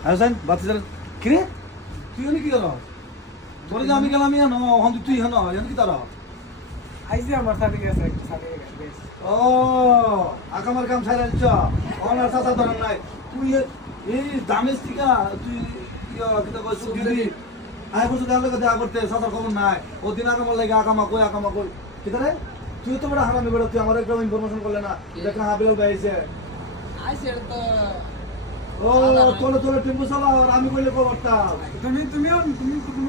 আহসান বাতিজার কি রে তুই হলি কি করো তোরে যে আমি গেলাম ইয়ানো হন তুই হন ইয়ান কি তারা আইসি আমার সার্টিফিকেট ও আকামার কাম ছাড়াইছ অনার সাথে ধরন নাই তুই এই দামেস থেকে তুই ইয়া কিটা কইছ দিদি আই বসে দাঁড়ালে দেখা করতে সাতার খবর নাই ও দিন আকামার লাগে আকামা কই কিটা রে তুই তো বড় হারামি বেড়া তুই আমার একটা ইনফরমেশন করলে না দেখা হাবিল বাইছে আইসে তো ও তোলে টেম্পু চালাও আর আমি কইলে খবরটা তুমি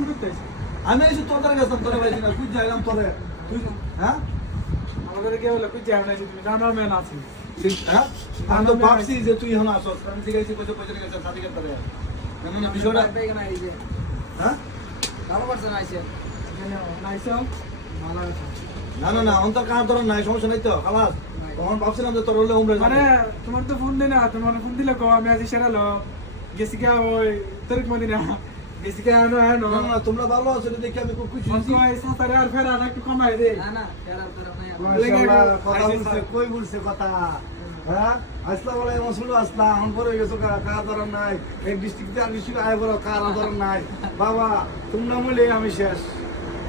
করতেছ আমি এসে তোর দ্বারা গেছিলাম তোরে বাইছি না তুই যাইলাম তোরে তুই হ্যাঁ আমাদের কি হলো কুই যাও না তুমি জানো মেন আছে হ্যাঁ আমি তো ভাবছি যে তুই এখন আসছ কারণ ঠিক আছে পয়সা গেছে সাথে গেছে তোরে না বিষয়টা না আইসে হ্যাঁ ভালো করছে না আইসে নাইসো ভালো আছে না অন্তর কার ধরন নাই সমস্যা নাই তো খালাস তখন ভাবছিলাম যে তোর হলে উমরে মানে তোমার তো ফোন দেয় না তোমার ফোন দিলে কো আমি আজ সেরালো গেছি কে ওই তরিক মদিনা গেছি কে আনো আনো না তোমরা ভালো আছো এটা দেখে আমি খুব খুশি হয়েছি কই সাতারে আর ফেরা না একটু কমাই দে না না ফেরা তোরা নাই মাশাআল্লাহ কথা বলছে কই বলছে কথা হ্যাঁ আসসালামু আলাইকুম আসসালামু আসসালাম এখন পরে গেছো কার ধরন নাই এক ডিস্ট্রিক্টে আর ডিস্ট্রিক্ট আয় বড় কার ধরন নাই বাবা তোমরা বলে আমি শেষ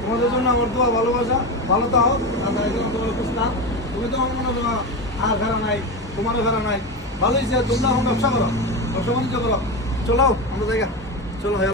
তোমাদের জন্য আমার দোয়া ভালোবাসা ভালো তাও দাদা একদম তোমার প্রস্তাব তুমি তো আমার মনে করো আর ফেরা নাই তোমারও ফেরা নাই ভালোই সে তোমরা এখন ব্যবসা করো ব্যবসা বাণিজ্য করো চলো আমরা জায়গা চলো